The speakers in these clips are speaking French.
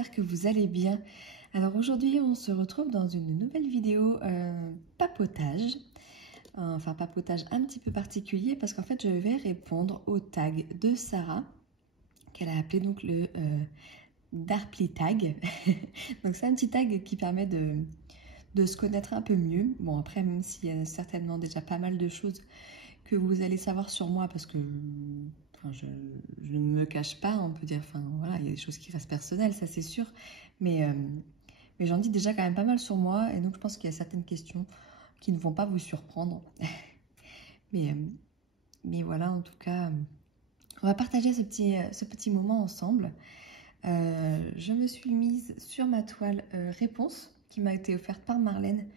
j'espère que vous allez bien. Alors aujourd'hui on se retrouve dans une nouvelle vidéo papotage. Enfin papotage un petit peu particulier parce qu'en fait je vais répondre au tag de Sarah qu'elle a appelé donc le Darply tag. Donc c'est un petit tag qui permet de se connaître un peu mieux. Bon après même s'il y a certainement déjà pas mal de choses que vous allez savoir sur moi parce que enfin, je ne me cache pas, on peut dire, enfin voilà, il y a des choses qui restent personnelles, ça c'est sûr, mais j'en dis déjà quand même pas mal sur moi et donc je pense qu'il y a certaines questions qui ne vont pas vous surprendre. mais voilà, en tout cas, on va partager ce petit moment ensemble. Je me suis mise sur ma toile réponse qui m'a été offerte par Marlène,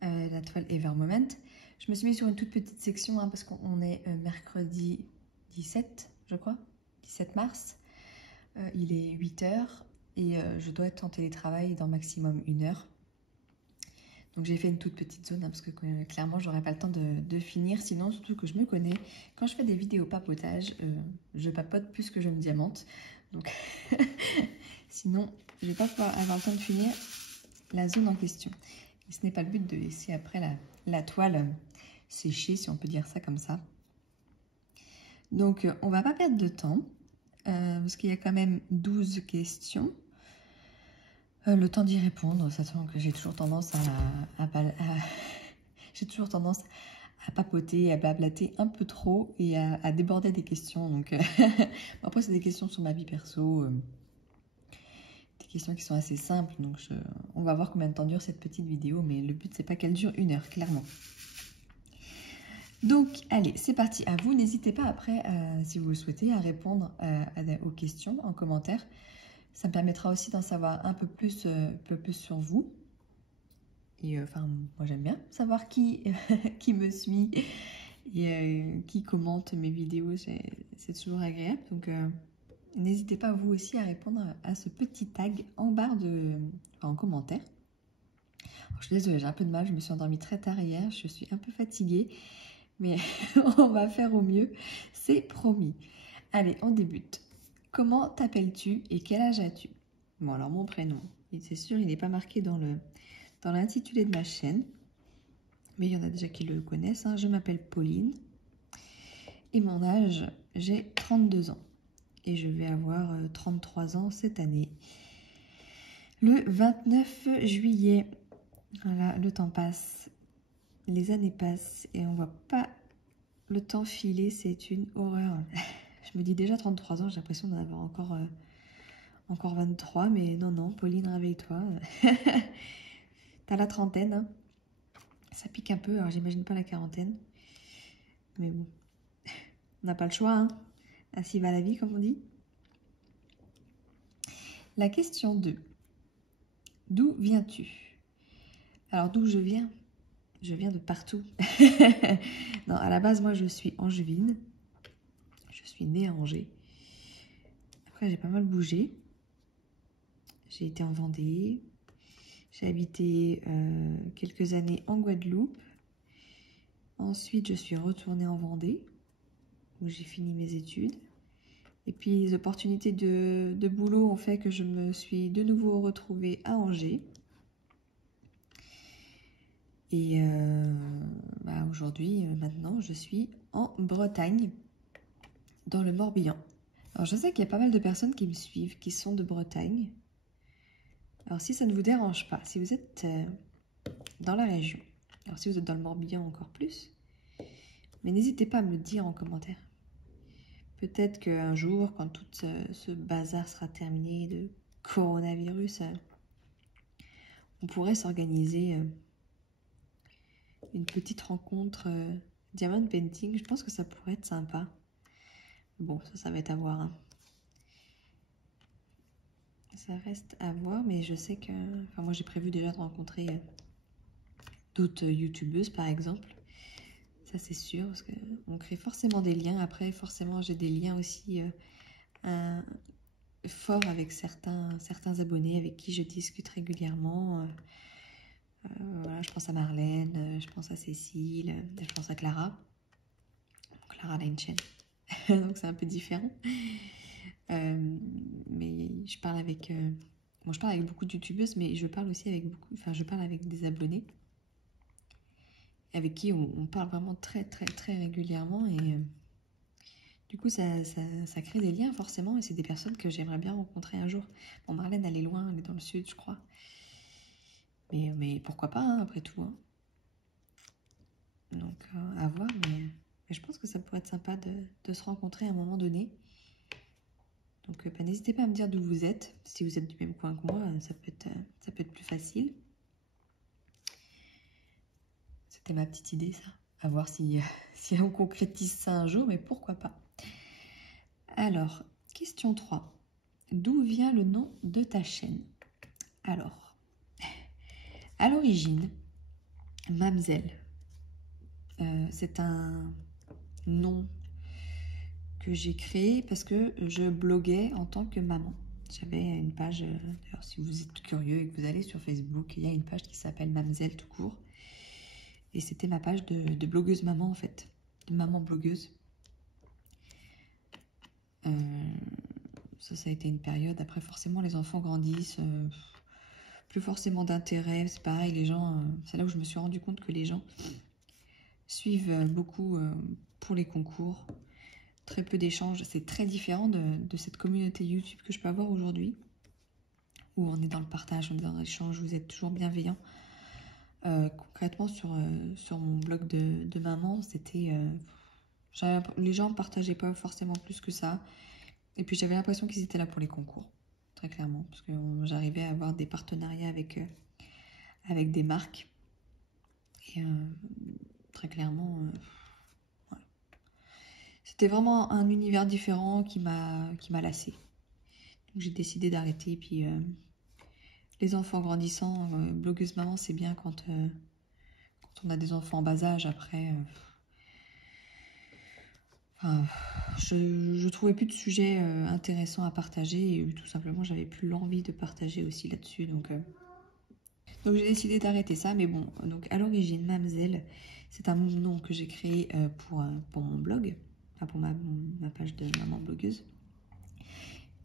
la toile Ever Moment. Je me suis mise sur une toute petite section parce qu'on est mercredi 17, je crois, 17 mars. Il est 8 h et je dois être en télétravail dans maximum 1 heure. Donc j'ai fait une toute petite zone parce que clairement j'aurais pas le temps de finir. Sinon, surtout que je me connais, quand je fais des vidéos papotage, je papote plus que je me diamante. Donc sinon, je vais pas pouvoir avoir le temps de finir la zone en question. Et ce n'est pas le but de laisser après la toile sécher, si on peut dire ça comme ça. Donc on va pas perdre de temps parce qu'il y a quand même 12 questions. Le temps d'y répondre, sachant que j'ai toujours tendance à papoter, à blablater un peu trop et à déborder des questions. Donc après c'est des questions sur ma vie perso, des questions qui sont assez simples. Donc on va voir combien de temps dure cette petite vidéo, mais le but c'est pas qu'elle dure 1 heure, clairement. Donc allez, c'est parti. À vous, n'hésitez pas après, si vous le souhaitez, à répondre aux questions en commentaire. Ça me permettra aussi d'en savoir un peu plus sur vous. Et enfin, moi j'aime bien savoir qui me suit et qui commente mes vidéos. C'est toujours agréable. Donc n'hésitez pas vous aussi à répondre à ce petit tag en barre en commentaire. Alors, je suis désolée, j'ai un peu de mal. Je me suis endormie très tard hier. Je suis un peu fatiguée. Mais on va faire au mieux. C'est promis. Allez, on débute. Comment t'appelles-tu et quel âge as-tu? Bon, alors mon prénom, c'est sûr, il n'est pas marqué dans l'intitulé de ma chaîne. Mais il y en a déjà qui le connaissent. Je m'appelle Pauline. Et mon âge, j'ai 32 ans. Et je vais avoir 33 ans cette année. Le 29 juillet. Voilà, le temps passe. Les années passent et on ne voit pas le temps filer. C'est une horreur. Je me dis déjà 33 ans, j'ai l'impression d'en avoir encore 23, mais non, Pauline, réveille-toi. T'as la trentaine, hein. Ça pique un peu, alors j'imagine pas la quarantaine. Mais bon, on n'a pas le choix, hein. Ainsi va la vie, comme on dit. La question 2. D'où viens-tu? Alors, d'où je viens? Je viens de partout. Non, à la base, moi, je suis angevine. Je suis née à Angers. Après, j'ai pas mal bougé. J'ai été en Vendée. J'ai habité quelques années en Guadeloupe. Ensuite, je suis retournée en Vendée, où j'ai fini mes études. Et puis, les opportunités de boulot ont fait que je me suis de nouveau retrouvée à Angers. Et aujourd'hui, maintenant, je suis en Bretagne, dans le Morbihan. Alors, je sais qu'il y a pas mal de personnes qui me suivent, qui sont de Bretagne. Alors, si ça ne vous dérange pas, si vous êtes dans la région, alors si vous êtes dans le Morbihan encore plus, mais n'hésitez pas à me le dire en commentaire. Peut-être qu'un jour, quand tout ce bazar sera terminé de coronavirus, on pourrait s'organiser une petite rencontre diamond painting. Je pense que ça pourrait être sympa. Bon, ça va être à voir. Hein. Ça reste à voir, mais je sais que... Enfin, moi, j'ai prévu déjà de rencontrer d'autres youtubeuses, par exemple. Ça, c'est sûr, parce qu'on crée forcément des liens. Après, forcément, j'ai des liens aussi forts avec certains abonnés avec qui je discute régulièrement. Voilà, je pense à Marlène, je pense à Cécile, je pense à Clara. Clara, elle a une chaîne, donc c'est un peu différent. Mais je parle avec... bon, je parle avec beaucoup de youtubeuses, mais je parle aussi avec beaucoup... Enfin, je parle avec des abonnés avec qui on parle vraiment très régulièrement. Et du coup, ça crée des liens forcément. Et c'est des personnes que j'aimerais bien rencontrer un jour. Bon, Marlène, elle est loin, elle est dans le sud, je crois. Mais pourquoi pas, hein, après tout. Hein. Donc, à voir. Mais je pense que ça pourrait être sympa de se rencontrer à un moment donné. Donc, bah, n'hésitez pas à me dire d'où vous êtes. Si vous êtes du même coin que moi, ça peut être plus facile. C'était ma petite idée, ça. À voir si on concrétise ça un jour, mais pourquoi pas. Alors, question 3. D'où vient le nom de ta chaîne? Alors, à l'origine, Mamzelle, c'est un nom que j'ai créé parce que je bloguais en tant que maman. J'avais une page, d'ailleurs si vous êtes curieux et que vous allez sur Facebook, il y a une page qui s'appelle Mamzelle tout court. Et c'était ma page de blogueuse maman en fait, de maman blogueuse. Ça a été une période, après forcément les enfants grandissent, plus forcément d'intérêt, c'est pareil, les gens, c'est là où je me suis rendu compte que les gens suivent beaucoup pour les concours, très peu d'échanges, c'est très différent de cette communauté YouTube que je peux avoir aujourd'hui, où on est dans le partage, on est dans l'échange, vous êtes toujours bienveillants. Concrètement sur mon blog de maman, c'était les gens ne partageaient pas forcément plus que ça, et puis j'avais l'impression qu'ils étaient là pour les concours, très clairement, parce que j'arrivais à avoir des partenariats avec des marques, et très clairement, voilà. C'était vraiment un univers différent qui m'a lassée. Donc j'ai décidé d'arrêter, et puis les enfants grandissant, blogueuse maman, c'est bien quand on a des enfants en bas âge. Après, je trouvais plus de sujets intéressants à partager, et tout simplement j'avais plus l'envie de partager aussi là-dessus. Donc j'ai décidé d'arrêter ça. Mais bon, donc à l'origine, Mamzelle, c'est un nom que j'ai créé pour mon blog, enfin pour ma page de maman blogueuse.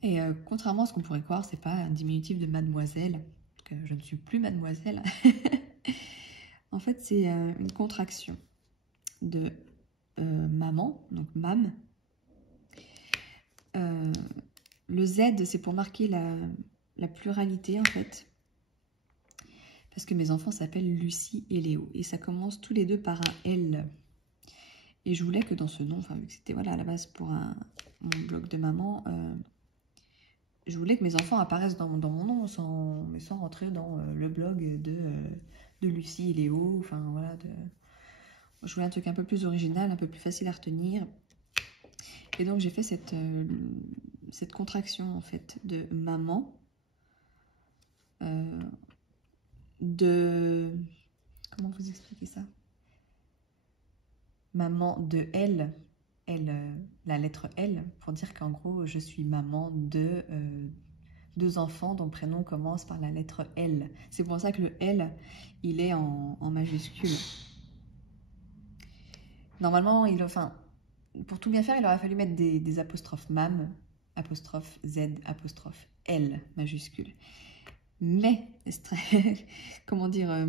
Et contrairement à ce qu'on pourrait croire, c'est pas un diminutif de mademoiselle, que je ne suis plus mademoiselle. En fait, c'est une contraction de maman, donc mam. Le Z, c'est pour marquer la pluralité, en fait. Parce que mes enfants s'appellent Lucie et Léo. Et ça commence tous les deux par un L. Et je voulais que dans ce nom, enfin, vu que c'était voilà, à la base pour mon blog de maman, je voulais que mes enfants apparaissent dans mon nom sans rentrer dans le blog de Lucie et Léo. Enfin, voilà, je voulais un truc un peu plus original, un peu plus facile à retenir. Et donc, j'ai fait cette contraction, en fait, de maman, comment vous expliquer ça? Maman de L, la lettre L, pour dire qu'en gros, je suis maman de 2 enfants dont le prénom commence par la lettre L. C'est pour ça que le L, il est en majuscule. Normalement, pour tout bien faire, il aurait fallu mettre des apostrophes mam, apostrophe Z, apostrophe L majuscule. Mais, comment dire,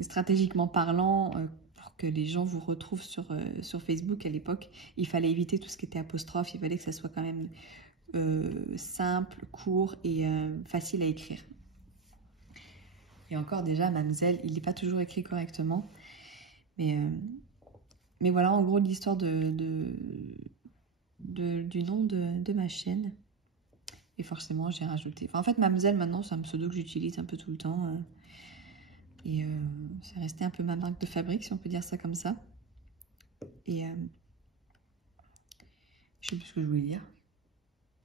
stratégiquement parlant, pour que les gens vous retrouvent sur Facebook à l'époque, il fallait éviter tout ce qui était apostrophe, il fallait que ça soit quand même simple, court et facile à écrire. Et encore déjà, Mamzelle, il n'est pas toujours écrit correctement. Mais voilà, en gros, l'histoire du nom de ma chaîne. Et forcément, j'ai rajouté... Enfin, en fait, Mamzelle, maintenant, c'est un pseudo que j'utilise un peu tout le temps. Et c'est resté un peu ma marque de fabrique, si on peut dire ça comme ça. Et je sais plus ce que je voulais dire.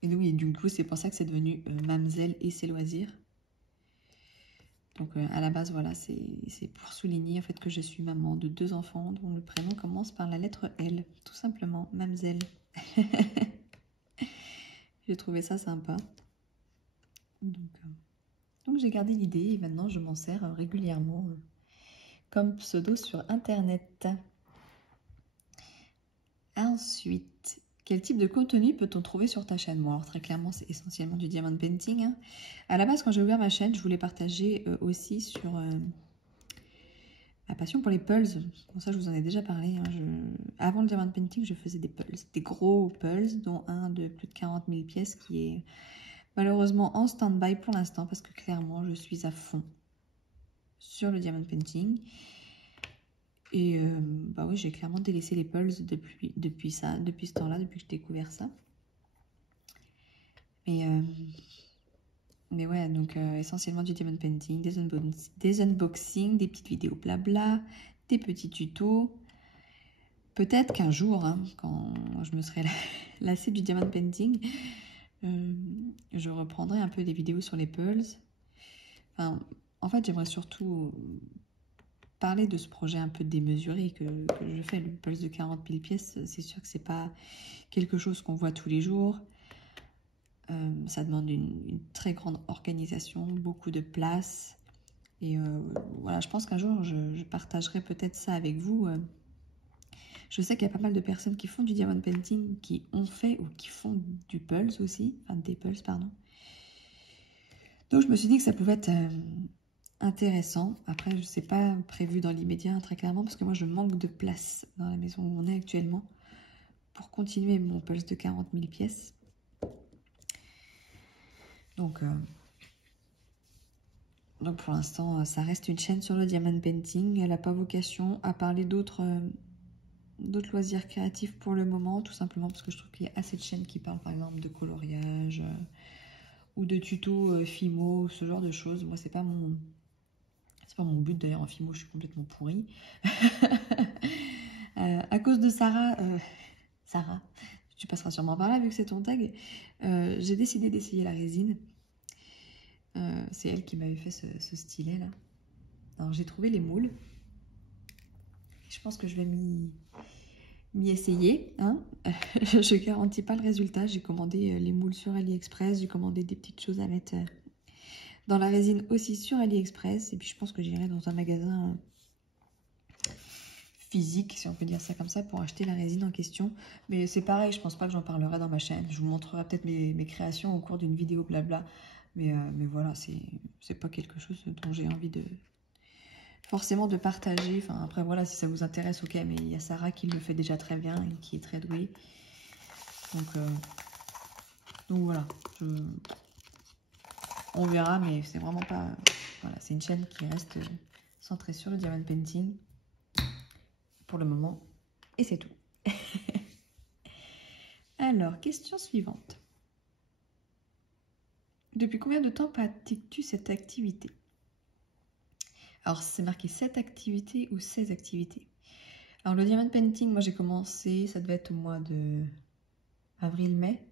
Et oui, du coup, c'est pour ça que c'est devenu Mamzelle et ses loisirs. Donc, à la base, voilà, c'est pour souligner en fait que je suis maman de 2 enfants dont le prénom commence par la lettre L, tout simplement, Mamzelle. J'ai trouvé ça sympa. Donc j'ai gardé l'idée et maintenant je m'en sers régulièrement comme pseudo sur Internet. Ensuite, Quel type de contenu peut-on trouver sur ta chaîne? Bon, alors très clairement, c'est essentiellement du diamond painting, hein. À la base, quand j'ai ouvert ma chaîne, je voulais partager aussi sur ma passion pour les pulls. Bon, ça, je vous en ai déjà parlé, hein. Avant le diamond painting, je faisais des pulls, des gros pulls, dont un de plus de 40 000 pièces qui est malheureusement en stand-by pour l'instant parce que clairement, je suis à fond sur le diamond painting. Et bah oui, j'ai clairement délaissé les pulls depuis ce temps-là, depuis que j'ai découvert ça. Mais ouais, donc essentiellement du diamond painting, des unboxings, des petites vidéos blabla, des petits tutos. Peut-être qu'un jour, hein, quand je me serai lassée du diamond painting, je reprendrai un peu des vidéos sur les pulls. Enfin, en fait, j'aimerais surtout parler de ce projet un peu démesuré que je fais. Le pulse de 40 000 pièces, c'est sûr que c'est pas quelque chose qu'on voit tous les jours. Ça demande une très grande organisation, beaucoup de place. Et voilà, je pense qu'un jour, je partagerai peut-être ça avec vous. Je sais qu'il y a pas mal de personnes qui font du diamond painting, qui ont fait ou qui font du pulse aussi, enfin des pulses, pardon. Donc je me suis dit que ça pouvait être intéressant. Après, je sais pas prévu dans l'immédiat, très clairement, parce que moi, je manque de place dans la maison où on est actuellement pour continuer mon pulse de 40 000 pièces. Donc pour l'instant, ça reste une chaîne sur le diamond painting. Elle n'a pas vocation à parler d'autres loisirs créatifs pour le moment, tout simplement parce que je trouve qu'il y a assez de chaînes qui parlent par exemple de coloriage ou de tutos Fimo, ce genre de choses. Moi, c'est pas mon but. D'ailleurs, en Fimo, je suis complètement pourrie. À cause de Sarah, tu passeras sûrement par là vu que c'est ton tag, j'ai décidé d'essayer la résine. C'est elle qui m'avait fait ce stylet là. Alors j'ai trouvé les moules. Je pense que je vais m'y essayer, hein. Je garantis pas le résultat. J'ai commandé les moules sur AliExpress. J'ai commandé des petites choses à mettre dans la résine aussi sur AliExpress. Et puis je pense que j'irai dans un magasin physique, si on peut dire ça comme ça, pour acheter la résine en question. Mais c'est pareil, je pense pas que j'en parlerai dans ma chaîne. Je vous montrerai peut-être mes créations au cours d'une vidéo blabla. Mais voilà, c'est pas quelque chose dont j'ai envie forcément de partager. Enfin, après, voilà, si ça vous intéresse, ok, mais il y a Sarah qui le fait déjà très bien et qui est très douée. Donc voilà, on verra, mais c'est vraiment pas... Voilà, c'est une chaîne qui reste centrée sur le diamond painting pour le moment, et c'est tout. Alors, question suivante. Depuis combien de temps pratiques-tu cette activité? Alors, c'est marqué cette activité ou ces activités. Alors, le diamond painting, moi j'ai commencé, ça devait être au mois de avril-mai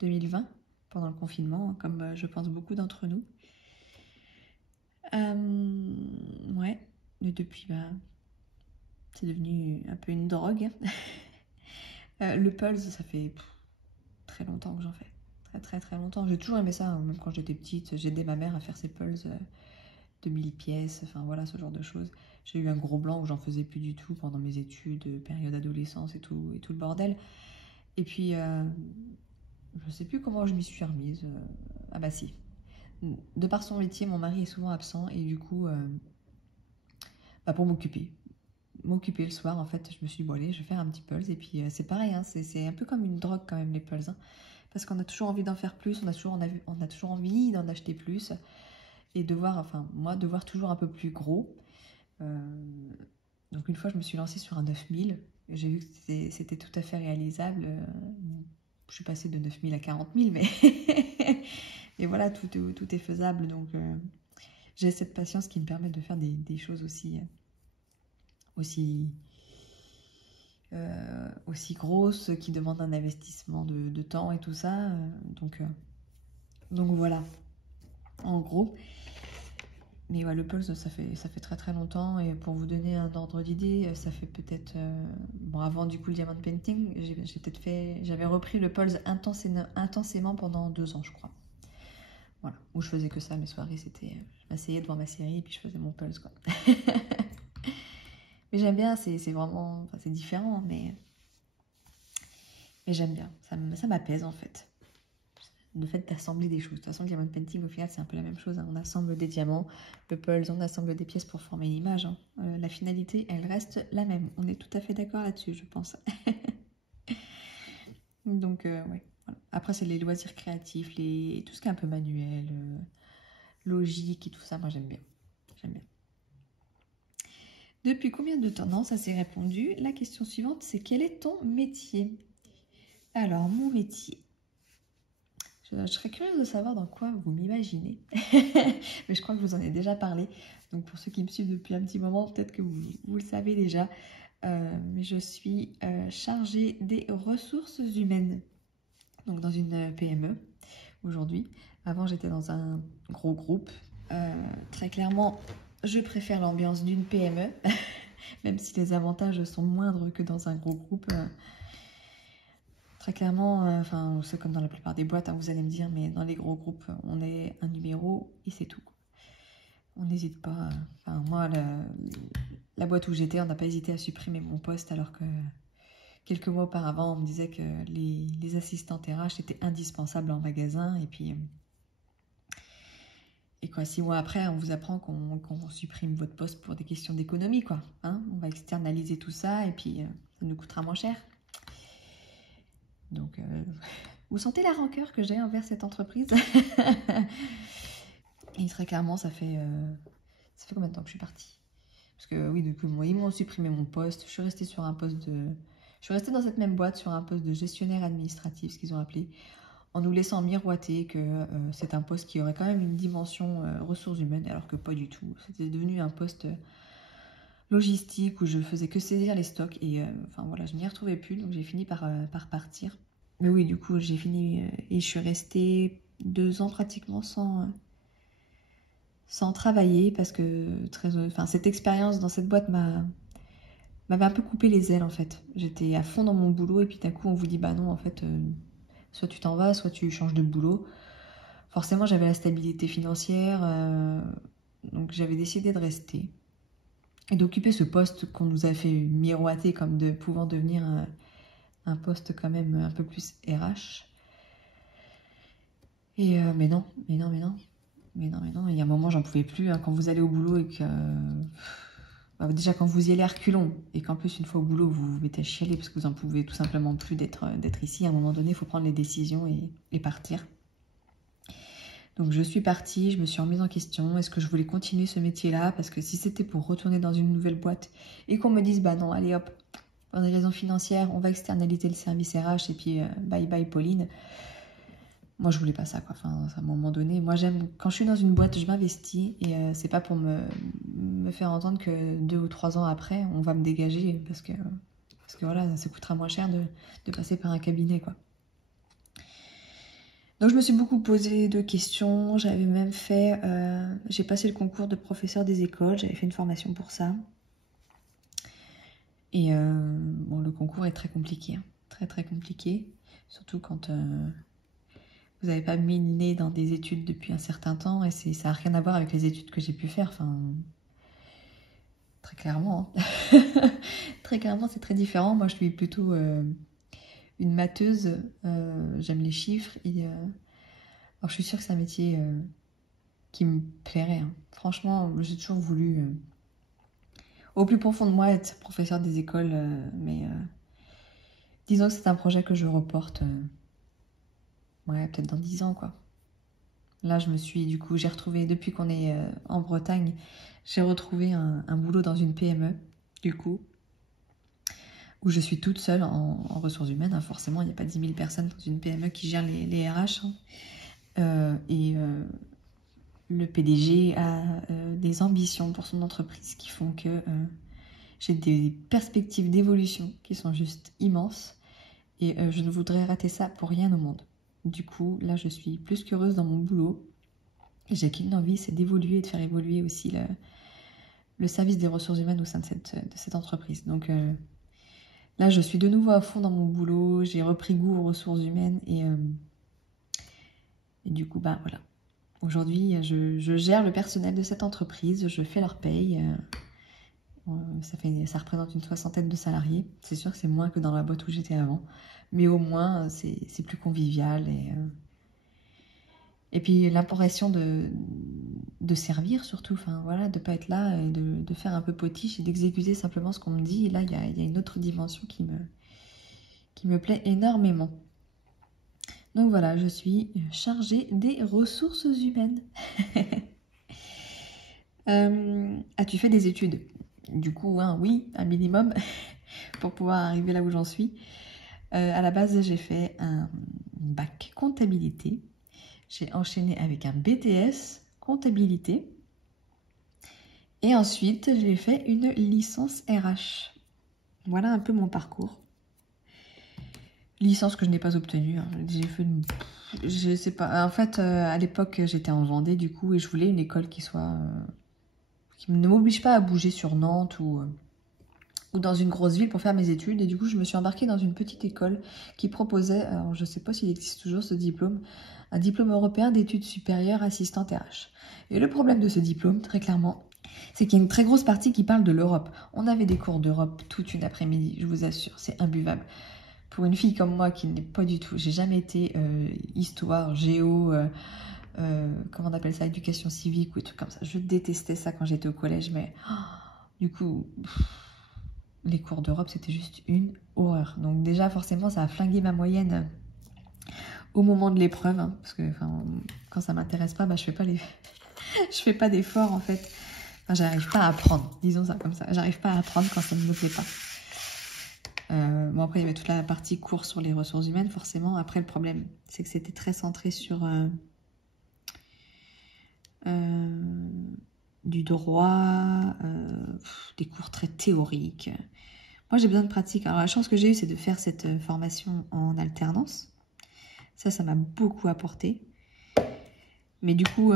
2020, pendant le confinement, comme je pense beaucoup d'entre nous. Ouais, mais depuis, c'est devenu un peu une drogue. Le pulse, ça fait très longtemps que j'en fais. Très longtemps. J'ai toujours aimé ça, hein, même quand j'étais petite. J'ai aidé ma mère à faire ses pulses de 1000 pièces, enfin voilà, ce genre de choses. J'ai eu un gros blanc où j'en faisais plus du tout pendant mes études, période adolescence et tout le bordel. Et puis, je sais plus comment je m'y suis remise. Ah bah si. De par son métier, mon mari est souvent absent et du coup, pour m'occuper le soir, en fait, je me suis dit, bon allez, je vais faire un petit pulse. Et puis c'est pareil, hein, c'est un peu comme une drogue quand même, les pulses. Hein, parce qu'on a toujours envie d'en faire plus, on a toujours envie d'en acheter plus. Et de voir toujours un peu plus gros. Donc une fois, je me suis lancée sur un 9000. J'ai vu que c'était tout à fait réalisable. Je suis passée de 9000 à 40 000, mais et voilà, tout est faisable. Donc j'ai cette patience qui me permet de faire des choses aussi grosses, qui demandent un investissement de temps et tout ça. Donc voilà, en gros. Mais ouais, le pulse, ça fait très longtemps. Et pour vous donner un ordre d'idée, ça fait peut-être... bon, avant du coup le diamond painting, j'avais repris le pulse intensément pendant 2 ans, je crois. Voilà, où je faisais que ça, mes soirées, c'était... je m'asseyais devant ma série et puis je faisais mon pulse, quoi. Mais j'aime bien, c'est vraiment... Enfin, c'est différent, mais Mais j'aime bien, ça m'apaise en fait. Le fait d'assembler des choses. De toute façon, le diamond painting, au final, c'est un peu la même chose. Hein. On assemble des diamants, le puzzle, on assemble des pièces pour former une image. Hein. La finalité, elle reste la même. On est tout à fait d'accord là-dessus, je pense. Donc, ouais. Voilà. Après, c'est les loisirs créatifs, tout ce qui est un peu manuel, logique et tout ça. Moi, j'aime bien. J'aime bien. Depuis combien de temps? Non, ça s'est répondu. La question suivante, c'est quel est ton métier? Alors, mon métier. Je serais curieuse de savoir dans quoi vous m'imaginez. Mais je crois que je vous en ai déjà parlé. Donc, pour ceux qui me suivent depuis un petit moment, peut-être que vous le savez déjà. Mais je suis chargée des ressources humaines. Donc, dans une PME aujourd'hui. Avant, j'étais dans un gros groupe. Très clairement, je préfère l'ambiance d'une PME. Même si les avantages sont moindres que dans un gros groupe. Très clairement, enfin, c'est comme dans la plupart des boîtes, hein, vous allez me dire, mais dans les gros groupes, on est un numéro et c'est tout. On n'hésite pas. Enfin, moi, la boîte où j'étais, on n'a pas hésité à supprimer mon poste, alors que quelques mois auparavant, on me disait que les assistantes RH étaient indispensables en magasin. Et puis, et quoi, 6 mois après, on vous apprend qu'on supprime votre poste pour des questions d'économie, quoi. Hein, on va externaliser tout ça et puis ça nous coûtera moins cher. Donc, vous sentez la rancœur que j'ai envers cette entreprise? Et très clairement, ça fait combien de temps que je suis partie? Parce que oui, depuis moi, ils m'ont supprimé mon poste. Je suis restée sur un poste de... Je suis restée dans cette même boîte sur un poste de gestionnaire administratif, ce qu'ils ont appelé, en nous laissant miroiter que c'est un poste qui aurait quand même une dimension ressources humaines, alors que pas du tout. C'était devenu un poste logistique où je faisais que saisir les stocks et enfin voilà, je n'y retrouvais plus, donc j'ai fini par partir. Mais oui, du coup, j'ai fini et je suis restée 2 ans pratiquement sans travailler parce que cette expérience dans cette boîte m'avait un peu coupé les ailes en fait. J'étais à fond dans mon boulot et puis d'un coup on vous dit bah non en fait soit tu t'en vas, soit tu changes de boulot. Forcément j'avais la stabilité financière donc j'avais décidé de rester et d'occuper ce poste qu'on nous a fait miroiter comme pouvant devenir un poste quand même un peu plus RH. Et mais non. Il y a un moment, j'en pouvais plus. Hein, quand vous allez au boulot et que... déjà, quand vous y allez à reculons et qu'en plus, une fois au boulot, vous vous mettez à chialer parce que vous n'en pouvez tout simplement plus d'être ici, à un moment donné, il faut prendre les décisions et partir. Donc, je suis partie, je me suis remise en question. Est-ce que je voulais continuer ce métier-là? Parce que si c'était pour retourner dans une nouvelle boîte et qu'on me dise, bah non, allez hop, pour des raisons financières, on va externaliser le service RH et puis bye bye Pauline. Moi, je voulais pas ça, quoi. Enfin, à un moment donné, moi, quand je suis dans une boîte, je m'investis et c'est pas pour me faire entendre que 2 ou 3 ans après, on va me dégager parce que voilà, ça coûtera moins cher de passer par un cabinet, quoi. Donc, je me suis beaucoup posé de questions. J'avais même fait, j'ai passé le concours de professeur des écoles. J'avais fait une formation pour ça. Et bon, le concours est très compliqué, hein. Très, très compliqué. Surtout quand... vous n'avez pas mis le nez dans des études depuis un certain temps et ça n'a rien à voir avec les études que j'ai pu faire. Enfin, très clairement. Hein. Très clairement, c'est très différent. Moi, je suis plutôt une matheuse. J'aime les chiffres. Alors, je suis sûre que c'est un métier qui me plairait. Hein. Franchement, j'ai toujours voulu, au plus profond de moi, être professeur des écoles. Mais disons que c'est un projet que je reporte. Ouais, peut-être dans 10 ans, quoi. Là, j'ai retrouvé, depuis qu'on est en Bretagne, j'ai retrouvé un boulot dans une PME, du coup, où je suis toute seule en ressources humaines. Hein. Forcément, il n'y a pas 10 000 personnes dans une PME qui gèrent les RH. Hein. Le PDG a des ambitions pour son entreprise qui font que j'ai des perspectives d'évolution qui sont juste immenses. Et je ne voudrais rater ça pour rien au monde. Du coup, là, je suis plus qu'heureuse dans mon boulot. Et j'ai qu'une envie, c'est d'évoluer et de faire évoluer aussi le service des ressources humaines au sein de cette entreprise. Donc là, je suis de nouveau à fond dans mon boulot. J'ai repris goût aux ressources humaines. Et du coup, bah voilà. Aujourd'hui, je gère le personnel de cette entreprise. Je fais leur paye. Ça représente une 60aine de salariés. C'est sûr que c'est moins que dans la boîte où j'étais avant. Mais au moins, c'est plus convivial. Et puis l'impression de servir surtout. Enfin, voilà, de ne pas être là et de faire un peu potiche et d'exécuter simplement ce qu'on me dit. Et là, il y a une autre dimension qui me plaît énormément. Donc voilà, je suis chargée des ressources humaines. As-tu fait des études? Du coup, hein, oui, un minimum, pour pouvoir arriver là où j'en suis. À la base, j'ai fait un bac comptabilité. J'ai enchaîné avec un BTS comptabilité. Et ensuite, j'ai fait une licence RH. Voilà un peu mon parcours. Licence que je n'ai pas obtenue. Hein. J'ai fait je sais pas. En fait, à l'époque, j'étais en Vendée, du coup, et je voulais une école qui soit... qui ne m'oblige pas à bouger sur Nantes ou dans une grosse ville pour faire mes études. Et du coup, je me suis embarquée dans une petite école qui proposait, alors je ne sais pas s'il existe toujours ce diplôme, un diplôme européen d'études supérieures assistante RH. Et le problème de ce diplôme, très clairement, c'est qu'il y a une très grosse partie qui parle de l'Europe. On avait des cours d'Europe toute une après-midi, je vous assure, c'est imbuvable. Pour une fille comme moi qui n'est pas du tout, j'ai jamais été histoire, géo, comment on appelle ça, éducation civique ou des trucs comme ça. Je détestais ça quand j'étais au collège, mais du coup, les cours d'Europe, c'était juste une horreur. Donc déjà, forcément, ça a flingué ma moyenne au moment de l'épreuve, hein, parce que quand ça m'intéresse pas, bah, je fais pas d'efforts en fait. Enfin, j'arrive pas à apprendre, disons ça comme ça. J'arrive pas à apprendre quand ça ne me plaît pas. Bon, après, il y avait toute la partie cours sur les ressources humaines, forcément. Après, le problème, c'est que c'était très centré sur du droit, des cours très théoriques. Moi, j'ai besoin de pratique. Alors, la chance que j'ai eue, c'est de faire cette formation en alternance. Ça m'a beaucoup apporté. Mais du coup,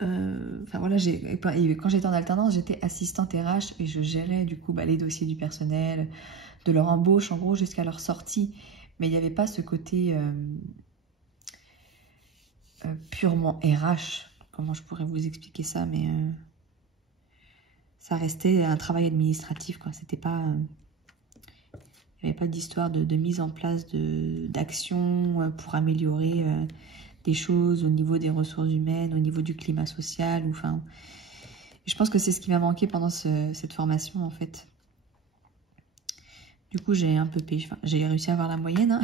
voilà, quand j'étais en alternance, j'étais assistante RH et je gérais du coup les dossiers du personnel, de leur embauche en gros jusqu'à leur sortie. Mais il n'y avait pas ce côté purement RH. Comment je pourrais vous expliquer ça? Mais ça restait un travail administratif, quoi. C'était pas... il n'y avait pas d'histoire de mise en place d'actions pour améliorer des choses au niveau des ressources humaines, au niveau du climat social. Je pense que c'est ce qui m'a manqué pendant cette formation, en fait. Du coup, j'ai un peu payé. Enfin, j'ai réussi à avoir la moyenne. Hein.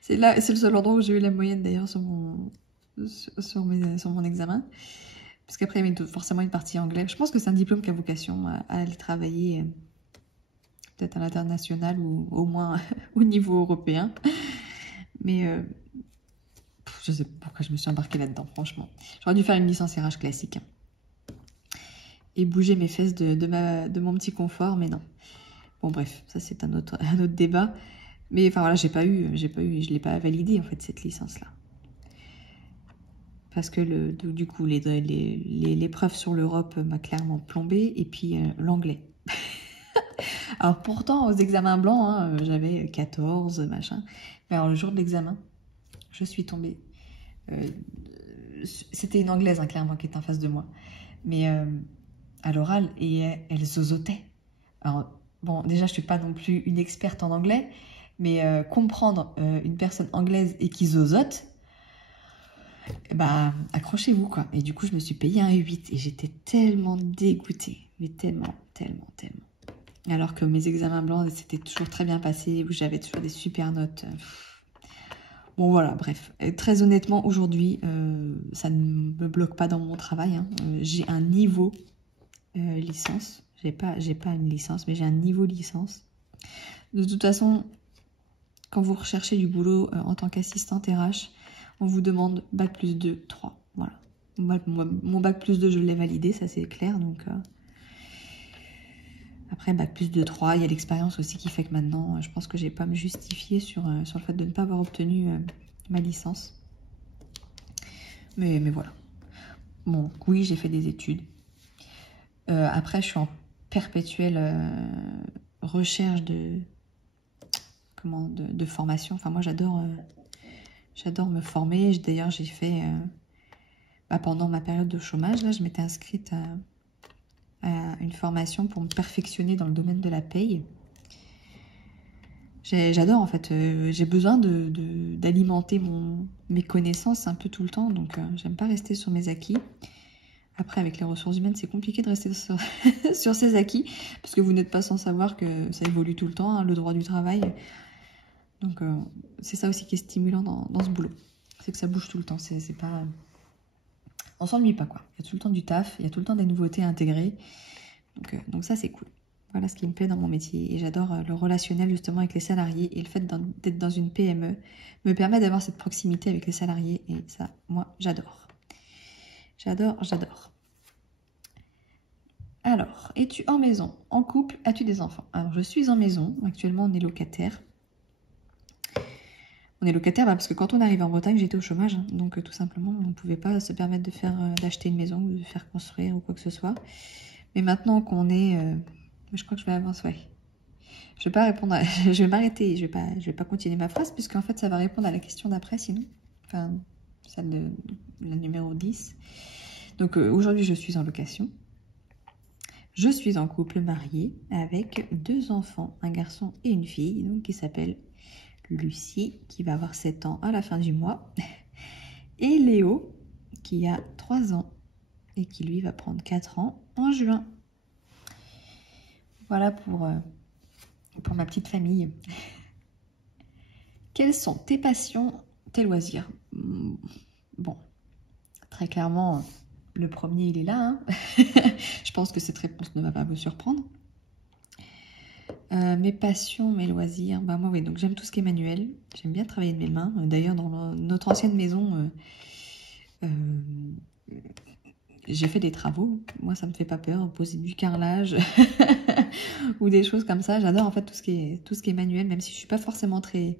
C'est le seul endroit où j'ai eu la moyenne, d'ailleurs, sur mon examen. Parce qu'après, il y avait forcément une partie anglais. Je pense que c'est un diplôme qui a vocation à aller travailler peut-être à l'international ou au moins au niveau européen. Mais je sais pas pourquoi je me suis embarquée là-dedans, franchement. J'aurais dû faire une licence RH classique. Hein. Et bouger mes fesses de mon petit confort, mais non. Bon, bref, ça c'est un autre débat. Mais enfin voilà, je l'ai pas validé en fait cette licence-là. Parce que du coup, l'épreuve sur l'Europe m'a clairement plombée. Et puis l'anglais. Alors pourtant, aux examens blancs, hein, j'avais 14, machin. Mais alors le jour de l'examen, je suis tombée. C'était une Anglaise, hein, clairement, qui était en face de moi. Mais à l'oral, et elle zozotait. Alors, bon, déjà, je suis pas non plus une experte en anglais, mais comprendre une personne anglaise et qui zozote, bah, accrochez-vous, quoi. Et du coup, je me suis payé un 8 et j'étais tellement dégoûtée. Mais tellement. Alors que mes examens blancs, c'était toujours très bien passé, où j'avais toujours des super notes. Bon, voilà, bref. Très honnêtement, aujourd'hui, ça ne me bloque pas dans mon travail. Hein. J'ai un niveau licence. J'ai pas une licence, mais j'ai un niveau licence. De toute façon, quand vous recherchez du boulot en tant qu'assistante RH, on vous demande bac plus 2, 3. Voilà. Mon bac plus 2, je l'ai validé, ça c'est clair. Donc, après, bac plus 2, 3, il y a l'expérience aussi qui fait que maintenant, je pense que je n'ai pas à me justifier sur le fait de ne pas avoir obtenu ma licence. Mais voilà. Bon, oui, j'ai fait des études. Après, je suis en perpétuelle recherche de formation. Enfin, moi, j'adore me former. D'ailleurs, j'ai fait pendant ma période de chômage, là, je m'étais inscrite à une formation pour me perfectionner dans le domaine de la paye. J'adore en fait, j'ai besoin d'alimenter mes connaissances un peu tout le temps, donc j'aime pas rester sur mes acquis. Après, avec les ressources humaines, c'est compliqué de rester sur, sur ses acquis, parce que vous n'êtes pas sans savoir que ça évolue tout le temps, hein, le droit du travail. Donc c'est ça aussi qui est stimulant dans ce boulot, c'est que ça bouge tout le temps, c'est pas... On s'ennuie pas, quoi. Il y a tout le temps du taf, il y a tout le temps des nouveautés à intégrer, donc ça c'est cool. Voilà ce qui me plaît dans mon métier. Et j'adore le relationnel justement avec les salariés. Et le fait d'être dans une PME me permet d'avoir cette proximité avec les salariés. Et ça, moi, j'adore. J'adore, j'adore. Alors, es-tu en maison, en couple, as-tu des enfants? Alors, je suis en maison. Actuellement, on est locataire. On est locataire parce que quand on arrive en Bretagne, j'étais au chômage. Hein, donc, tout simplement, on ne pouvait pas se permettre d'acheter une maison ou de faire construire ou quoi que ce soit. Mais maintenant qu'on est... je crois que je vais avancer, ouais. Je vais pas répondre à... Je vais m'arrêter, je vais pas continuer ma phrase, puisqu'en fait, ça va répondre à la question d'après, sinon. Enfin, celle de la numéro 10. Donc, aujourd'hui, je suis en location. Je suis en couple marié avec 2 enfants, un garçon et une fille, donc qui s'appelle Lucie, qui va avoir 7 ans à la fin du mois, et Léo, qui a 3 ans, et qui, lui, va prendre 4 ans en juin. Voilà pour ma petite famille. Quelles sont tes passions, tes loisirs? Bon, très clairement, le premier, il est là. Hein. Je pense que cette réponse ne va pas vous surprendre. Mes passions, mes loisirs, bah moi, oui, donc j'aime tout ce qui est manuel. J'aime bien travailler de mes mains. D'ailleurs, dans notre ancienne maison, j'ai fait des travaux. Moi, ça me fait pas peur. Poser du carrelage ou des choses comme ça. J'adore en fait tout ce qui est manuel, même si je suis pas forcément très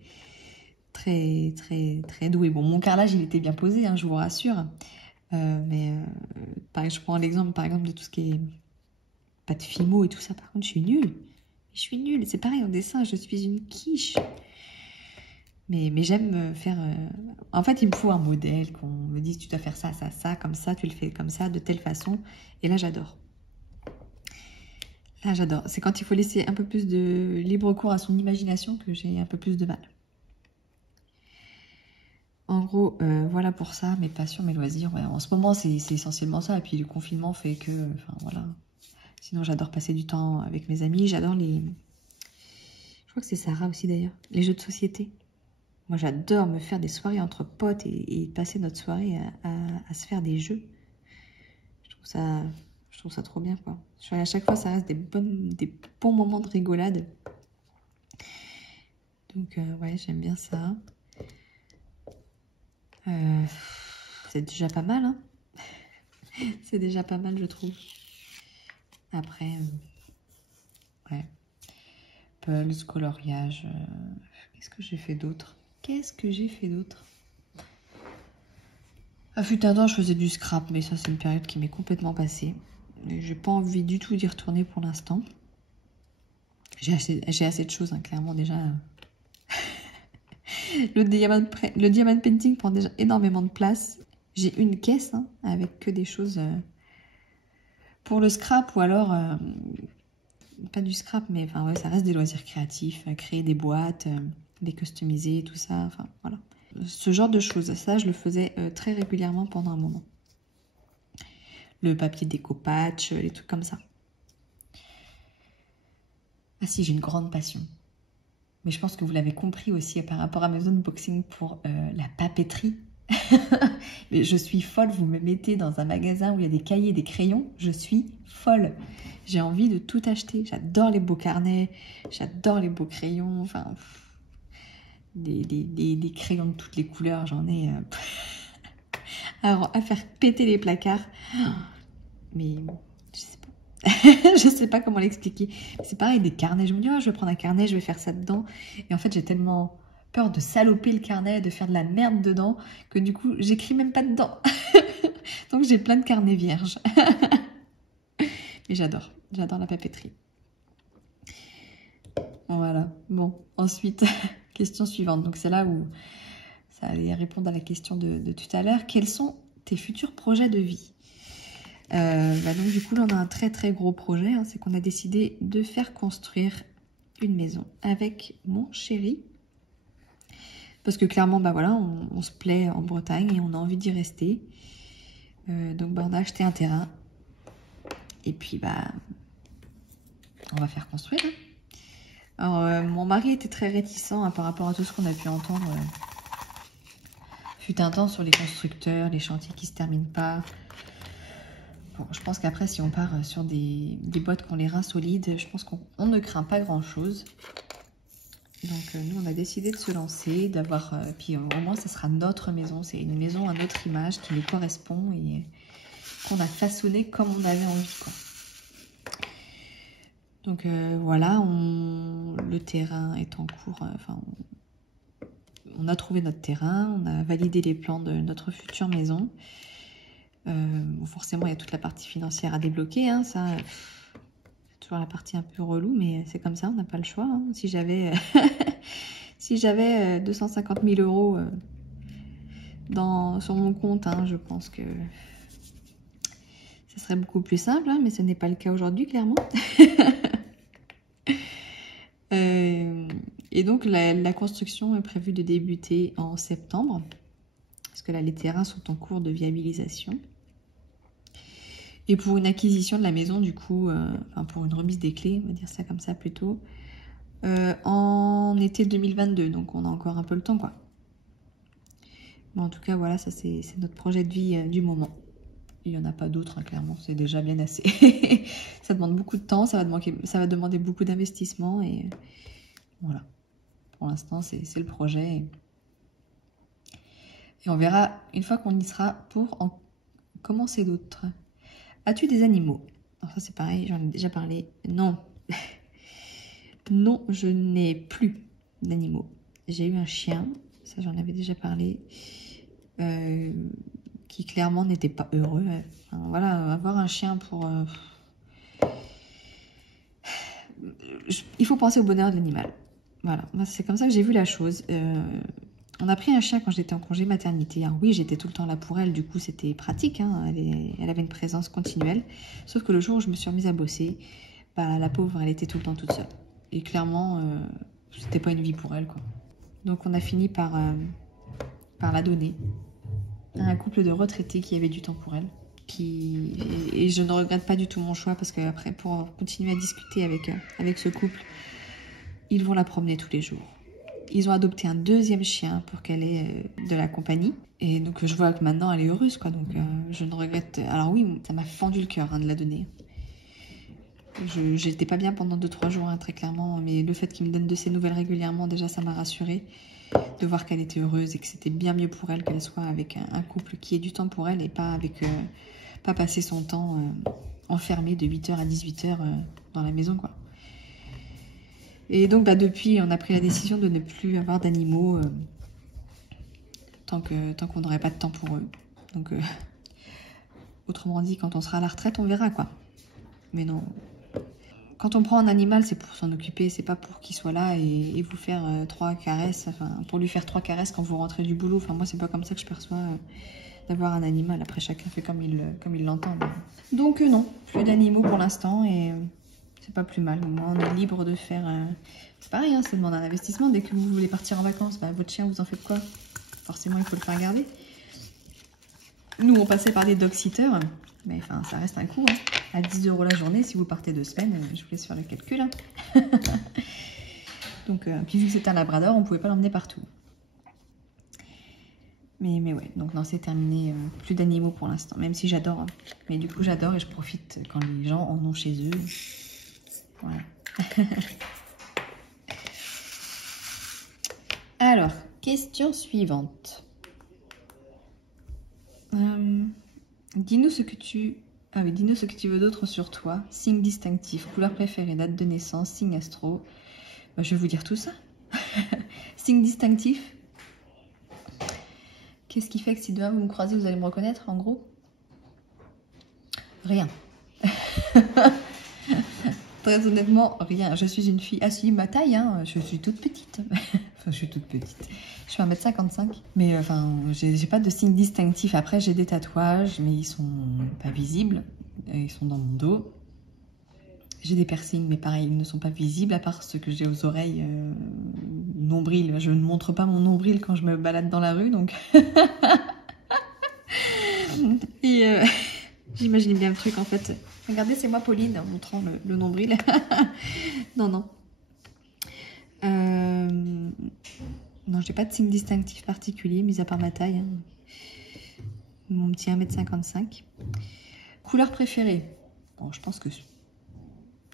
douée. Bon, mon carrelage, il était bien posé, hein, je vous rassure. Je prends l'exemple, par exemple, de tout ce qui est pas de fimo et tout ça. Par contre, je suis nulle. Je suis nulle. C'est pareil en dessin, je suis une quiche. Mais j'aime faire... En fait, il me faut un modèle, qu'on me dise tu dois faire ça, ça, ça, comme ça, tu le fais comme ça, de telle façon. Et là, j'adore. Là, j'adore. C'est quand il faut laisser un peu plus de libre cours à son imagination que j'ai un peu plus de mal. En gros, voilà pour ça, mes passions, mes loisirs. Ouais, en ce moment, c'est essentiellement ça. Et puis, le confinement fait que... Enfin, voilà. Sinon, j'adore passer du temps avec mes amis. J'adore les... Je crois que c'est Sarah aussi, d'ailleurs. Les jeux de société. Moi, j'adore me faire des soirées entre potes et passer notre soirée à se faire des jeux. Je trouve ça trop bien, quoi. À chaque fois, ça reste des bons moments de rigolade. Donc, ouais, j'aime bien ça. C'est déjà pas mal, hein. C'est déjà pas mal, je trouve. Après, ouais. Pulse, coloriage. Qu'est-ce que j'ai fait d'autre? À fut un temps, je faisais du scrap, mais ça, c'est une période qui m'est complètement passée. J'ai pas envie du tout d'y retourner pour l'instant. J'ai assez de choses, hein, clairement, déjà. Le diamond painting prend déjà énormément de place. J'ai une caisse hein, avec que des choses pour le scrap ou alors... pas du scrap, mais enfin, ouais, ça reste des loisirs créatifs. Créer des boîtes, les customiser, tout ça. Enfin, voilà. Ce genre de choses, ça, je le faisais très régulièrement pendant un moment. Le papier déco-patch, les trucs comme ça. Ah si, j'ai une grande passion. Mais je pense que vous l'avez compris aussi par rapport à mes unboxings pour la papeterie. Mais je suis folle, vous me mettez dans un magasin où il y a des cahiers, des crayons, je suis folle. J'ai envie de tout acheter. J'adore les beaux carnets, j'adore les beaux crayons, enfin... Des crayons de toutes les couleurs, j'en ai alors à faire péter les placards, mais je sais pas je sais pas comment l'expliquer. C'est pareil, des carnets, je me dis oh, je vais prendre un carnet, je vais faire ça dedans, et en fait j'ai tellement peur de saloper le carnet, de faire de la merde dedans, que du coup j'écris même pas dedans. Donc j'ai plein de carnets vierges. Mais j'adore la papeterie. Voilà, bon, ensuite question suivante, donc c'est là où ça allait répondre à la question de tout à l'heure. Quelles sont tes futurs projets de vie. Donc du coup, là, on a un très très gros projet. Hein, c'est qu'on a décidé de faire construire une maison avec mon chéri. Parce que clairement, bah voilà, on se plaît en Bretagne et on a envie d'y rester. Donc bah, on a acheté un terrain. Et puis bah, on va faire construire. Hein. Alors, mon mari était très réticent hein, par rapport à tout ce qu'on a pu entendre. Fut un temps sur les constructeurs, les chantiers qui se terminent pas. Bon, je pense qu'après, si on part sur des boîtes qui ont les reins solides, je pense qu'on ne craint pas grand-chose. Donc nous on a décidé de se lancer, d'avoir, puis au moins ça sera notre maison, c'est une maison à notre image qui nous correspond et qu'on a façonné comme on avait envie quoi. Donc voilà, le terrain est en cours, enfin on a trouvé notre terrain, on a validé les plans de notre future maison. Forcément il y a toute la partie financière à débloquer, hein, ça... toujours la partie un peu relou, mais c'est comme ça, on n'a pas le choix. Hein. Si j'avais si j'avais 250 000 euros sur mon compte, hein, je pense que ça serait beaucoup plus simple, hein, mais ce n'est pas le cas aujourd'hui, clairement. Et donc, la construction est prévue de débuter en septembre, parce que là, les terrains sont en cours de viabilisation. Et pour une acquisition de la maison, du coup, enfin pour une remise des clés, on va dire ça comme ça plutôt, en été 2022, donc on a encore un peu le temps, quoi. Bon, en tout cas, voilà, ça c'est notre projet de vie du moment. Il n'y en a pas d'autres, hein, clairement, c'est déjà bien assez. Ça demande beaucoup de temps, ça va demander beaucoup d'investissement, et voilà. Pour l'instant, c'est le projet. Et on verra une fois qu'on y sera pour en commencer d'autres. As-tu des animaux? Alors ça c'est pareil, j'en ai déjà parlé. Non. Non, je n'ai plus d'animaux. J'ai eu un chien, ça j'en avais déjà parlé, qui clairement n'était pas heureux. Enfin, voilà, avoir un chien pour... Il faut penser au bonheur de l'animal. Voilà, c'est comme ça que j'ai vu la chose. On a pris un chien quand j'étais en congé maternité. Alors oui, j'étais tout le temps là pour elle, du coup c'était pratique, hein. Elle avait une présence continuelle. Sauf que le jour où je me suis remise à bosser, bah, la pauvre, elle était tout le temps toute seule. Et clairement, c'était pas une vie pour elle, quoi. Donc on a fini par la donner à un couple de retraités qui avait du temps pour elle. Et je ne regrette pas du tout mon choix, parce qu'après, pour continuer à discuter avec ce couple, ils vont la promener tous les jours. Ils ont adopté un deuxième chien pour qu'elle ait de la compagnie. Et donc je vois que maintenant elle est heureuse, quoi. Donc je ne regrette... Alors oui, ça m'a fendu le cœur hein, de la donner. J'étais pas bien pendant 2-3 jours, hein, très clairement. Mais le fait qu'il me donne de ses nouvelles régulièrement, déjà ça m'a rassurée. De voir qu'elle était heureuse et que c'était bien mieux pour elle qu'elle soit avec un couple qui ait du temps pour elle et pas avec... pas passer son temps enfermé de 8h à 18h dans la maison, quoi. Et donc, bah, depuis, on a pris la décision de ne plus avoir d'animaux tant qu'on n'aurait pas de temps pour eux. Donc, autrement dit, quand on sera à la retraite, on verra, quoi. Mais non. Quand on prend un animal, c'est pour s'en occuper, c'est pas pour qu'il soit là et vous faire 3 caresses, enfin, pour lui faire 3 caresses quand vous rentrez du boulot. Enfin, moi, c'est pas comme ça que je perçois d'avoir un animal. Après, chacun fait comme il l'entend. Donc, non, plus d'animaux pour l'instant et... c'est pas plus mal, au moins on est libre de faire... C'est pareil, hein, ça demande un investissement. Dès que vous voulez partir en vacances, bah, votre chien, vous en faites quoi? Forcément, il faut le faire garder. Nous, on passait par des dog-sitters, mais enfin, ça reste un coût. Hein. À 10 € la journée, si vous partez 2 semaines, je vous laisse faire le calcul. Hein. Donc, puis vu que c'était un labrador, on pouvait pas l'emmener partout. Mais ouais, donc non, c'est terminé. Plus d'animaux pour l'instant, même si j'adore. Hein. Mais du coup, j'adore et je profite quand les gens en ont chez eux. Voilà. Alors, question suivante. Dis-nous ce que tu... Ah oui, dis-nous ce que tu veux d'autre sur toi. Signe distinctif, couleur préférée, date de naissance, signe astro. Bah, je vais vous dire tout ça. Signe distinctif. Qu'est-ce qui fait que si demain vous me croisez, vous allez me reconnaître, en gros? Rien. Très honnêtement, rien. Je suis une fille... Ah si, ma taille, hein, je suis toute petite. Enfin, je suis toute petite. Je fais 1m55. Mais enfin, j'ai pas de signe distinctif. Après, j'ai des tatouages, mais ils sont pas visibles. Ils sont dans mon dos. J'ai des piercings, mais pareil, ils ne sont pas visibles, à part ceux que j'ai aux oreilles, nombril. Je ne montre pas mon nombril quand je me balade dans la rue, donc... Et j'imagine bien le truc, en fait. Regardez, c'est moi, Pauline, en montrant le nombril. Non, non. Non, j'ai pas de signe distinctif particulier, mis à part ma taille. Hein. Mon petit 1m55. Couleur préférée. Bon, je pense que...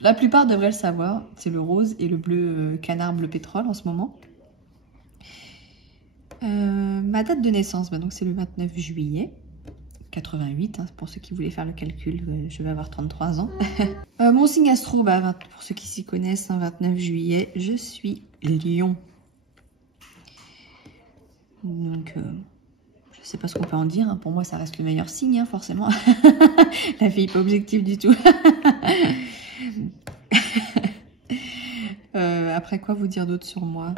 La plupart devraient le savoir, c'est le rose et le bleu canard bleu pétrole en ce moment. Ma date de naissance, bah donc c'est le 29 juillet 88, hein, pour ceux qui voulaient faire le calcul, je vais avoir 33 ans. Mon signe astro, bah, pour ceux qui s'y connaissent, hein, 29 juillet, je suis Lion. Donc, je sais pas ce qu'on peut en dire, hein. Pour moi ça reste le meilleur signe, hein, forcément. La fille pas objective du tout. Après, quoi vous dire d'autre sur moi?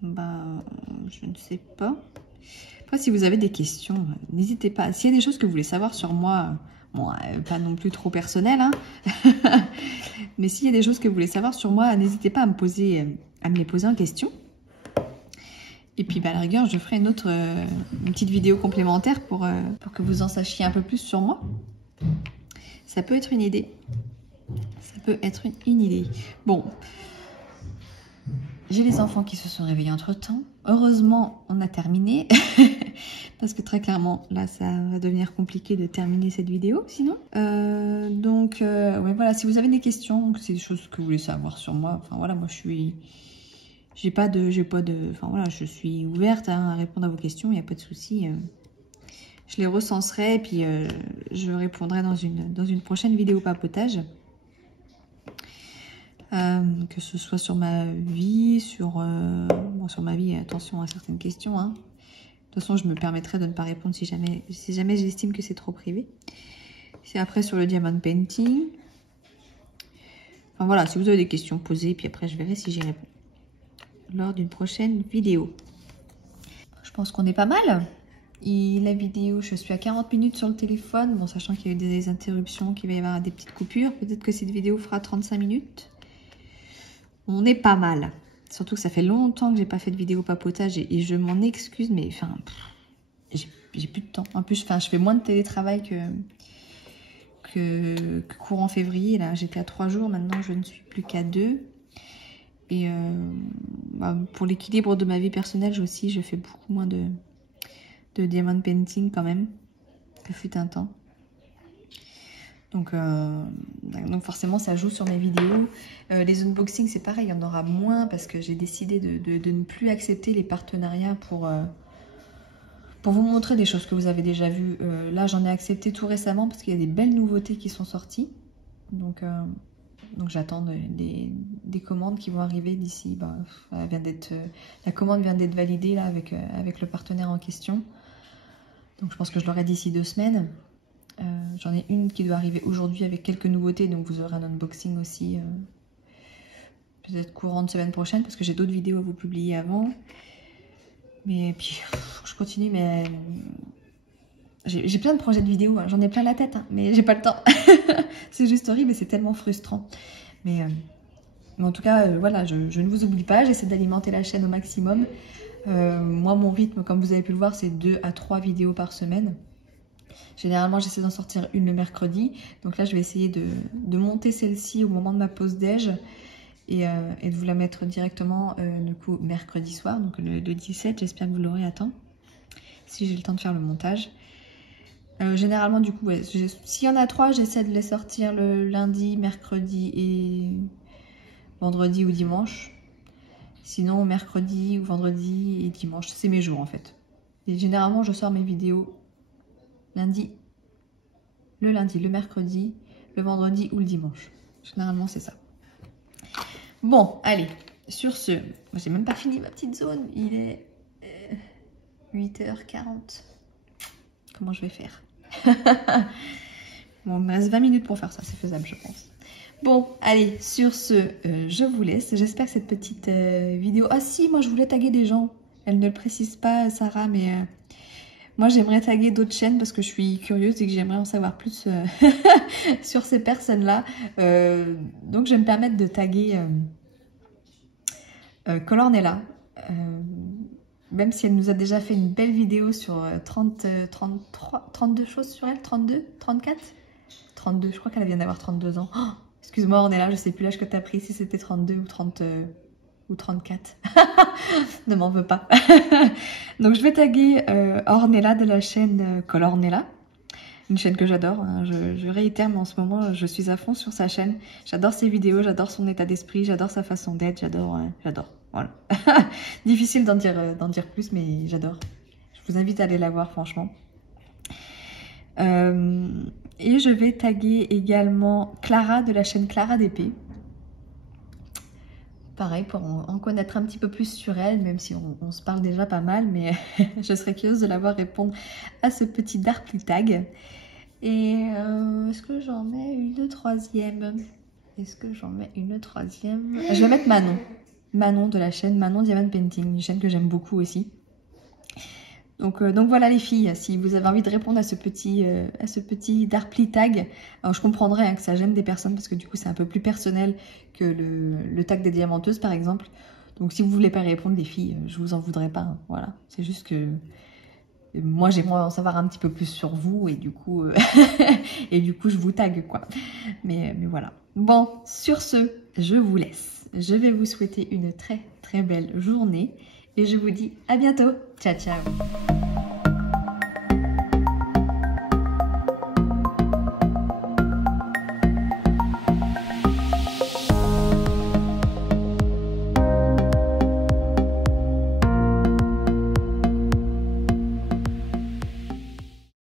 Bah, je ne sais pas. Après, si vous avez des questions, n'hésitez pas. S'il y a des choses que vous voulez savoir sur moi, bon, pas non plus trop personnelles, hein. Mais s'il y a des choses que vous voulez savoir sur moi, n'hésitez pas à me les poser en question. Et puis, bah, à la rigueur, je ferai une petite vidéo complémentaire pour que vous en sachiez un peu plus sur moi. Ça peut être une idée. Ça peut être une idée. Bon. J'ai les enfants qui se sont réveillés entre-temps. Heureusement, on a terminé. Parce que très clairement, là, ça va devenir compliqué de terminer cette vidéo, sinon. Ouais, voilà, si vous avez des questions, c'est des choses que vous voulez savoir sur moi. Enfin, voilà, moi, je suis... Enfin, voilà, je suis ouverte, hein, à répondre à vos questions, il n'y a pas de souci. Je les recenserai et puis je répondrai dans une prochaine vidéo papotage. Que ce soit sur ma vie, sur ma vie, attention à certaines questions. Hein. De toute façon, je me permettrai de ne pas répondre si jamais j'estime que c'est trop privé. C'est après sur le diamond painting. Enfin voilà, si vous avez des questions, posées, puis après je verrai si j'y réponds lors d'une prochaine vidéo. Je pense qu'on est pas mal. Et la vidéo, je suis à 40 minutes sur le téléphone, bon, sachant qu'il y a eu des interruptions, qu'il va y avoir des petites coupures. Peut-être que cette vidéo fera 35 minutes. On est pas mal. Surtout que ça fait longtemps que j'ai pas fait de vidéo papotage et je m'en excuse, mais enfin, j'ai plus de temps. En plus, je fais moins de télétravail que courant février. Là, j'étais à 3 jours, maintenant je ne suis plus qu'à 2. Et pour l'équilibre de ma vie personnelle, je fais beaucoup moins de diamond painting quand même, que fut un temps. Donc forcément ça joue sur mes vidéos. Les unboxings c'est pareil, il y en aura moins parce que j'ai décidé de ne plus accepter les partenariats pour vous montrer des choses que vous avez déjà vues. Là j'en ai accepté tout récemment parce qu'il y a des belles nouveautés qui sont sorties. Donc j'attends des commandes qui vont arriver d'ici. La commande vient d'être validée là, avec le partenaire en question. Donc je pense que je l'aurai d'ici 2 semaines. J'en ai une qui doit arriver aujourd'hui avec quelques nouveautés, donc vous aurez un unboxing aussi peut-être courant de semaine prochaine parce que j'ai d'autres vidéos à vous publier avant. Mais puis je continue, mais j'ai plein de projets de vidéos, hein. J'en ai plein la tête, hein, mais j'ai pas le temps. C'est juste horrible et c'est tellement frustrant. Mais en tout cas, voilà, je ne vous oublie pas, j'essaie d'alimenter la chaîne au maximum. Moi, mon rythme, comme vous avez pu le voir, c'est 2 à 3 vidéos par semaine. Généralement, j'essaie d'en sortir une le mercredi. Donc là, je vais essayer de monter celle-ci au moment de ma pause déj et de vous la mettre directement du coup mercredi soir, donc le 17. J'espère que vous l'aurez à temps, si j'ai le temps de faire le montage. Généralement, du coup, ouais, s'il y en a 3, j'essaie de les sortir le lundi, mercredi et vendredi ou dimanche. Sinon, mercredi ou vendredi et dimanche, c'est mes jours en fait. Et généralement, je sors mes vidéos le lundi, le mercredi, le vendredi ou le dimanche. Généralement, c'est ça. Bon, allez, sur ce, j'ai même pas fini ma petite zone. Il est 8h40. Comment je vais faire? Bon, il me reste 20 minutes pour faire ça, c'est faisable, je pense. Bon, allez, sur ce, je vous laisse. J'espère que cette petite vidéo... Ah si, moi je voulais taguer des gens. Elle ne le précise pas, Sarah, mais moi j'aimerais taguer d'autres chaînes parce que je suis curieuse et que j'aimerais en savoir plus sur ces personnes-là. Donc je vais me permettre de taguer Colornella. Même si elle nous a déjà fait une belle vidéo sur 32 choses sur elle, 32, 34 32, je crois qu'elle vient d'avoir 32 ans. Oh, excuse-moi Ornella, je sais plus l'âge que tu as pris, si c'était 32 ou 30 ou 34. Ne m'en veux pas. Donc je vais taguer Ornella de la chaîne Colornella. Une chaîne que j'adore, hein. Je réitère, mais en ce moment je suis à fond sur sa chaîne. J'adore ses vidéos, j'adore son état d'esprit, j'adore sa façon d'être, j'adore. Voilà. Difficile d'en dire plus, mais j'adore. Je vous invite à aller la voir, franchement. Et je vais taguer également Clara de la chaîne Clara DP. Pareil, pour en connaître un petit peu plus sur elle, même si on se parle déjà pas mal, mais je serais curieuse de la voir répondre à ce petit Darkly Tag. Et est-ce que j'en mets une troisième? Je vais mettre Manon. Manon de la chaîne Manon Diamond Painting, une chaîne que j'aime beaucoup aussi. Donc voilà les filles, si vous avez envie de répondre à ce petit Darkly Tag, alors je comprendrais hein, que ça gêne des personnes parce que du coup c'est un peu plus personnel que le tag des diamanteuses par exemple. Donc si vous voulez pas répondre les filles, je vous en voudrais pas, hein, voilà. C'est juste que moi j'aimerais en savoir un petit peu plus sur vous et du coup, je vous tag quoi. Mais voilà. Bon, sur ce, je vous laisse. Je vais vous souhaiter une très très belle journée. Et je vous dis à bientôt. Ciao, ciao.